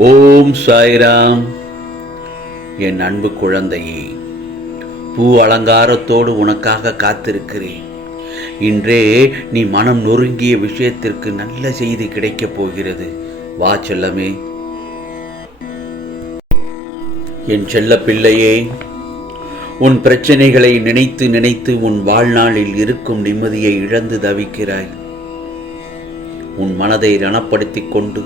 ஓம் சாய்ராம். என் அன்பு குழந்தையே, பூ அலங்காரத்தோடு உனக்காக காத்திருக்கிறேன். இன்றே நீ மனம் நொறுங்கிய விஷயத்திற்கு நல்ல செய்தி கிடைக்கப் போகிறது. வா செல்லமே. என் செல்ல பிள்ளையே, உன் பிரச்சனைகளை நினைத்து நினைத்து உன் வாழ்நாளில் இருக்கும் நிம்மதியை இழந்து தவிக்கிறாய். உன் மனதை ரணப்படுத்திக் கொண்டு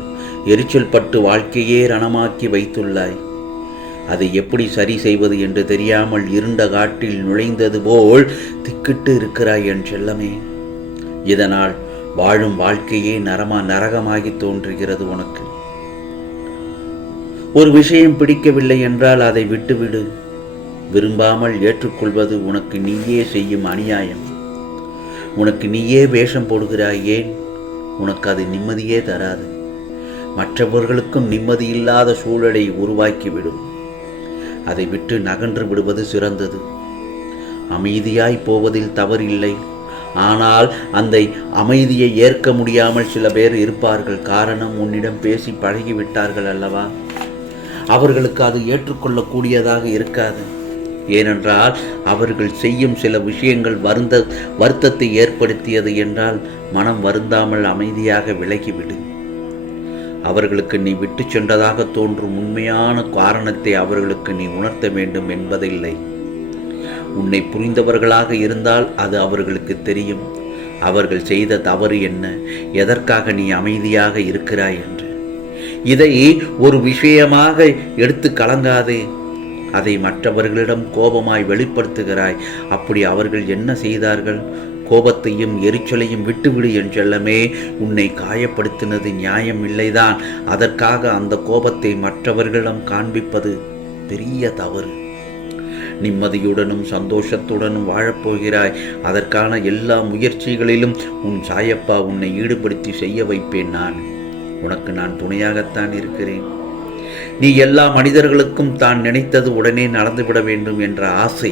எரிச்சல் பட்டு வாழ்க்கையே ரணமாக்கி வைத்துள்ளாய். அதை எப்படி சரி செய்வது என்று தெரியாமல் இருண்ட காட்டில் நுழைந்தது போல் திக்கிட்டு இருக்கிறாய் என் செல்லமே. இதனால் வாழும் வாழ்க்கையே நரகமாகி தோன்றுகிறது உனக்கு. ஒரு விஷயம் பிடிக்கவில்லை என்றால் அதை விட்டுவிடு. விரும்பாமல் ஏற்றுக்கொள்வது உனக்கு நீயே செய்யும் அநியாயம். உனக்கு நீயே வேஷம் போடுகிறாய். ஏன்? உனக்கு அது நிம்மதியே தராது. மற்றவர்களுக்கும் நிம்மதியில்லாத சூழலை உருவாக்கிவிடும். அதை விட்டு நகன்று விடுவது சிறந்தது. அமைதியாய் போவதில் தவறில்லை. ஆனால் அந்த அமைதியை ஏற்க முடியாமல் சில பேர் இருப்பார்கள். காரணம், உன்னிடம் பேசி பழகிவிட்டார்கள் அல்லவா? அவர்களுக்கு அது ஏற்றுக்கொள்ளக்கூடியதாக இருக்காது. ஏனென்றால் அவர்கள் செய்யும் சில விஷயங்கள் வருத்தத்தை ஏற்படுத்தியது என்றால் மனம் வருந்தாமல் அமைதியாக விலகிவிடு. அவர்களுக்கு நீ விட்டு சென்றதாக தோன்றும் உண்மையான காரணத்தை அவர்களுக்கு நீ உணர்த்த வேண்டும் என்பதில்லை. உன்னை புரிந்தவர்களாக இருந்தால் அது அவர்களுக்கு தெரியும். அவர்கள் செய்த தவறு என்ன, எதற்காக நீ அமைதியாக இருக்கிறாய் என்று. இதை ஒரு விஷயமாக எடுத்து கலங்காதே. அதை மற்றவர்களிடம் கோபமாய் வெளிப்படுத்துகிறாய். அப்படி அவர்கள் என்ன செய்தார்கள்? கோபத்தையும் எரிச்சலையும் விட்டுவிடு என் செல்லமே. உன்னை காயப்படுத்தினது நியாயம் இல்லைதான். அதற்காக அந்த கோபத்தை மற்றவர்களிடம் காண்பிப்பது பெரிய தவறு. நிம்மதியுடனும் சந்தோஷத்துடனும் வாழப்போகிறாய். அதற்கான எல்லா முயற்சிகளிலும் உன் சாயப்பா உன்னை ஈடுபடுத்தி செய்ய வைப்பேன். உனக்கு நான் துணையாகத்தான் இருக்கிறேன். நீ எல்லா மனிதர்களுக்கும் தான் நினைத்தது உடனே நடந்துவிட வேண்டும் என்ற ஆசை.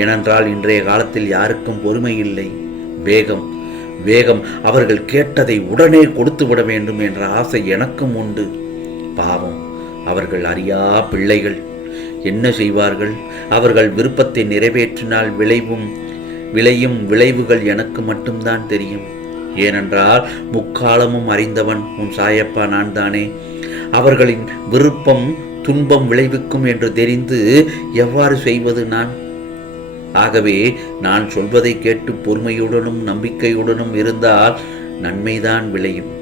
ஏனென்றால் இன்றைய காலத்தில் யாருக்கும் பொறுமை இல்லை. வேகம். அவர்கள் கேட்டதை உடனே கொடுத்து விட வேண்டும் என்ற ஆசை எனக்கும் உண்டு. பாவம், அவர்கள் அறியா பிள்ளைகள். என்ன செய்வார்கள்? அவர்கள் விருப்பத்தை நிறைவேற்றினால் விளையும் விளைவுகள் எனக்கு மட்டும்தான் தெரியும். ஏனென்றால் முக்காலமும் அறிந்தவன் உன் சாயப்பா நான் தானே. அவர்களின் விருப்பம் துன்பம் விளைவிக்கும் என்று தெரிந்து எவ்வாறு செய்வது நான்? ஆகவே நான் சொல்வதை கேட்டு பொறுமையுடனும் நம்பிக்கையுடனும் இருந்தால் நன்மைதான் விளையும்.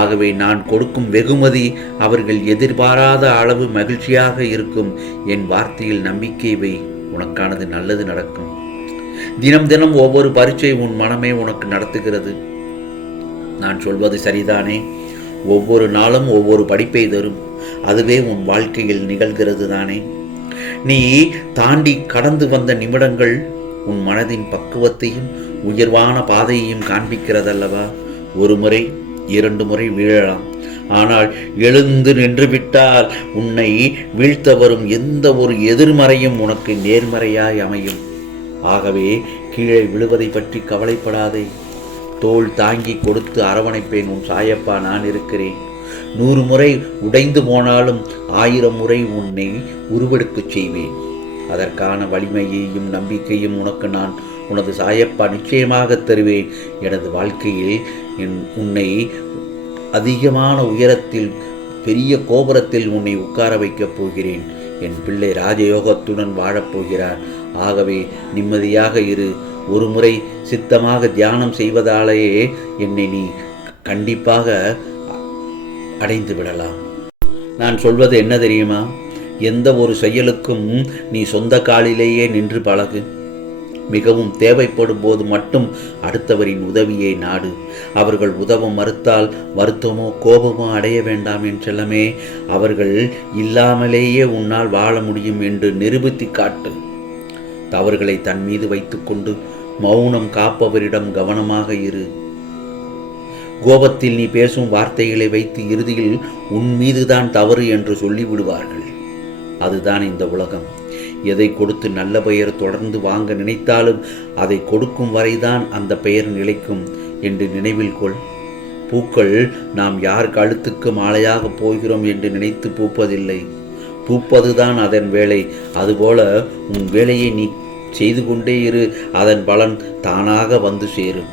ஆகவே நான் கொடுக்கும் வெகுமதி அவர்கள் எதிர்பாராத அளவு மகிழ்ச்சியாக இருக்கும். என் வார்த்தையில் நம்பிக்கை வை, உனக்கானது நல்லது நடக்கும். தினம் தினம் ஒவ்வொரு பரீட்சை உன் மனமே உனக்கு நடத்துகிறது. நான் சொல்வது சரிதானே? ஒவ்வொரு நாளும் ஒவ்வொரு படிப்பை தரும். அதுவே உன் வாழ்க்கையில் நிகழ்கிறது தானே? நீ தாண்டி கடந்து வந்த நிமிடங்கள் உன் மனதின் பக்குவத்தையும் உயர்வான பாதையையும் காண்பிக்கிறதல்லவா? ஒரு முறை 2 முறை வீழலாம். ஆனால் எழுந்து நின்று விட்டால் உன்னை வீழ்த்த வரும் எந்த ஒரு எதிர்மறையும் உனக்கு நேர்மறையாய் அமையும். ஆகவே கீழே விழுவதை பற்றி கவலைப்படாதே. தோள் தாங்கி கொடுத்து அரவணைப்பேன். உன் சாயப்பா நான் இருக்கிறேன். 100 முறை உடைந்து போனாலும் 1000 முறை உன்னை உருவெடுக்கச் செய்வேன். அதற்கான வலிமையையும் நம்பிக்கையும் உனக்கு நான் உனது சாயப்பா நிச்சயமாக தருவேன். எனது வாழ்க்கையில் உன்னை அதிகமான உயரத்தில் பெரிய கோபுரத்தில் உன்னை உட்கார வைக்கப் போகிறேன். என் பிள்ளை ராஜயோகத்துடன் வாழப்போகிறார். ஆகவே நிம்மதியாக இரு. ஒரு முறை சித்தமாக தியானம் செய்வதாலேயே என்னை நீ கண்டிப்பாக அடைந்து விடலாம். நான் சொல்வது என்ன தெரியுமா? எந்த ஒரு செயலுக்கும் நீ சொந்த காலிலேயே நின்று பழகு. மிகவும் தேவைப்படும் போது மட்டும் அடுத்தவரின் உதவியை நாடு. அவர்கள் உதவ மறுத்தால் வருத்தமோ கோபமோ அடைய வேண்டாம் என் செல்லமே. அவர்கள் இல்லாமலேயே உன்னால் வாழ முடியும் என்று நிரூபித்து காட்டு. தவறுகளை தன் மீது வைத்துக்கொண்டு மௌனம் காப்பவரிடம் கவனமாக இரு. கோபத்தில் நீ பேசும் வார்த்தைகளை வைத்து இறுதியில் உன் மீதுதான் தவறு என்று சொல்லிவிடுவார்கள். அதுதான் இந்த உலகம். எதை கொடுத்து நல்ல பெயர் தொடர்ந்து வாங்க நினைத்தாலும் அதை கொடுக்கும் வரைதான் அந்த பெயர் நிலைக்கும் என்று நினைவில் கொள். பூக்கள் நாம் யார் கழுத்துக்கு மாலையாக போகிறோம் என்று நினைத்து பூப்பதில்லை. பூப்பதுதான் அதன் வேலை. அதுபோல உன் வேலையை நீ செய்து கொண்டே இரு. அதன் பலன் தானாக வந்து சேரும்.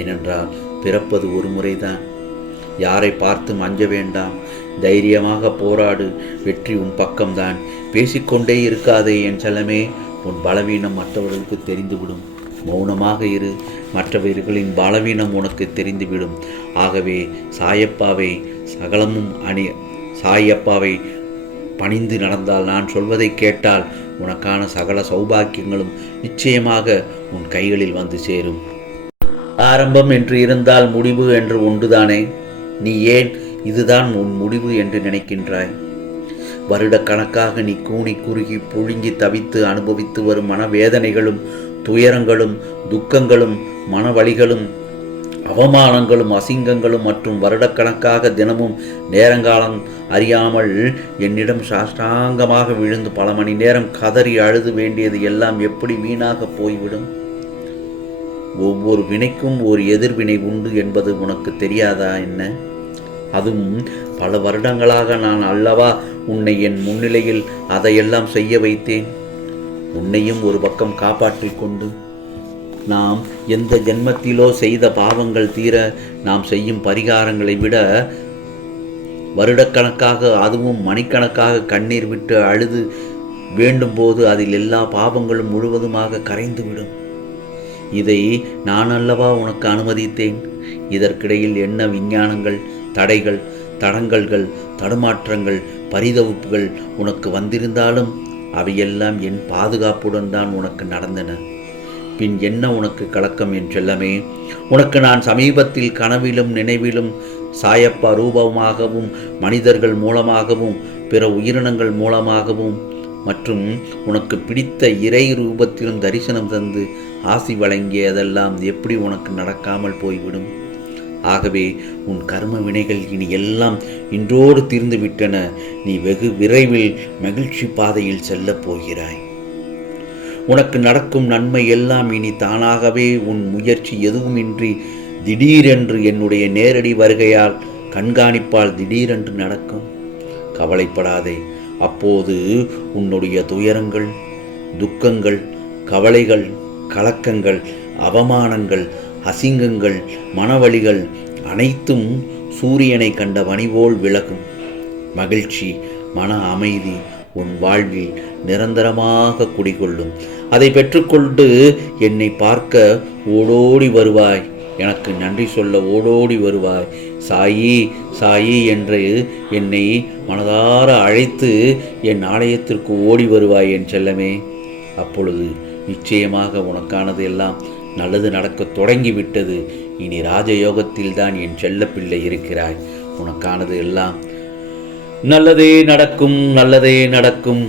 ஏனென்றால் பிறப்பது ஒரு முறைதான். யாரை பார்த்தும் அஞ்ச வேண்டாம். தைரியமாக போராடு. வெற்றி உன் பக்கம்தான். பேசிக்கொண்டே இருக்காதே என் செல்லமே. உன் பலவீனம் மற்றவர்களுக்கு தெரிந்துவிடும். மௌனமாக இரு. மற்றவர்களின் பலவீனம் உனக்கு தெரிந்துவிடும். ஆகவே சாயப்பாவை பணிந்து நடந்தால், நான் சொல்வதை கேட்டால் உனக்கான சகல சௌபாக்கியங்களும் நிச்சயமாக உன் கைகளில் வந்து சேரும். ஆரம்பம் என்று இருந்தால் முடிவு என்று ஒன்றுதானே? நீ ஏன் இதுதான் உன் முடிவு என்று நினைக்கின்றாய்? வருடக்கணக்காக நீ கூனி குறுகி புழுங்கி தவித்து அனுபவித்து வரும் மனவேதனைகளும் துயரங்களும் துக்கங்களும் மனவழிகளும் அவமானங்களும் அசிங்கங்களும் மற்றும் வருடக்கணக்காக தினமும் நேரங்காலம் அறியாமல் என்னிடம் சாஷ்டாங்கமாக விழுந்து பல மணி நேரம் கதறி அழுது வேண்டியது எல்லாம் எப்படி வீணாக போய்விடும்? ஒவ்வொரு வினைக்கும் ஒரு எதிர்வினை உண்டு என்பது உனக்கு தெரியாதா என்ன? அதுவும் பல வருடங்களாக நான் அல்லவா உன்னை என் முன்னிலையில் அதையெல்லாம் செய்ய வைத்தேன். உன்னையும் ஒரு பக்கம் காப்பாற்றிக் கொண்டு நாம் எந்த ஜென்மத்திலோ செய்த பாவங்கள் தீர நாம் செய்யும் பரிகாரங்களை விட வருடக்கணக்காக, அதுவும் மணிக்கணக்காக கண்ணீர் விட்டு அழுது வேண்டும் போது அதில் எல்லா பாவங்களும் முழுவதுமாக கரைந்துவிடும். இதை நான் அல்லவா உனக்கு அனுமதித்தேன். இதற்கிடையில் என்ன விஞ்ஞானங்கள், தடைகள், தடங்கல்கள், தடுமாற்றங்கள், பரிதவிப்புகள் உனக்கு வந்திருந்தாலும் அவையெல்லாம் என் பாதுகாப்புடன் தான் உனக்கு நடந்தன. பின் என்ன உனக்கு கலக்கம் என் செல்லமே? உனக்கு நான் சமீபத்தில் கனவிலும் நினைவிலும் சாயப்பா ரூபமாகவும் மனிதர்கள் மூலமாகவும் பிற உயிரினங்கள் மூலமாகவும் மற்றும் உனக்கு பிடித்த இறை ரூபத்திலும் தரிசனம் தந்து ஆசி வழங்கியதெல்லாம் எப்படி உனக்கு நடக்காமல் போய்விடும்? ஆகவே உன் கர்ம வினைகள் இனி எல்லாம் இன்றோடு தீர்ந்து விட்டன. நீ வெகு விரைவில் மகிழ்ச்சி பாதையில் செல்லப் போகிறாய். உனக்கு நடக்கும் நன்மை எல்லாம் இனி தானாகவே உன் முயற்சி எதுவுமின்றி திடீரென்று என்னுடைய நேரடி வருகையால் கண்காணிப்பால் திடீரென்று நடக்கும். கவலைப்படாதே. அப்போது உன்னுடைய துயரங்கள், துக்கங்கள், கவலைகள், கலக்கங்கள், அவமானங்கள், அசிங்கங்கள், மனவழிகள் அனைத்தும் சூரியனை கண்ட பனிபோல் விலகும். மகிழ்ச்சி, மன அமைதி உன் வாழ்வில் நிரந்தரமாக குடிகொள்ளும். அதை பெற்றுக்கொண்டு என்னை பார்க்க ஓடோடி வருவாய். எனக்கு நன்றி சொல்ல ஓடோடி வருவாய். சாயி சாயி என்று என்னை மனதார அழைத்து என் ஆலயத்திற்கு ஓடி வருவாய் என் செல்லமே. அப்பொழுது நிச்சயமாக உனக்கானது எல்லாம் நல்லது நடக்க தொடங்கிவிட்டது. இனி ராஜயோகத்தில் தான் என் செல்ல பிள்ளை இருக்கிறாய். உனக்கானது எல்லாம் நல்லதே நடக்கும், நல்லதே நடக்கும்.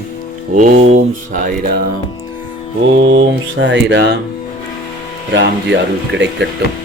ஓம் சாய்ராம், ஓம் சாய்ராம். ராம்ஜி அருள் கிடைக்கட்டும்.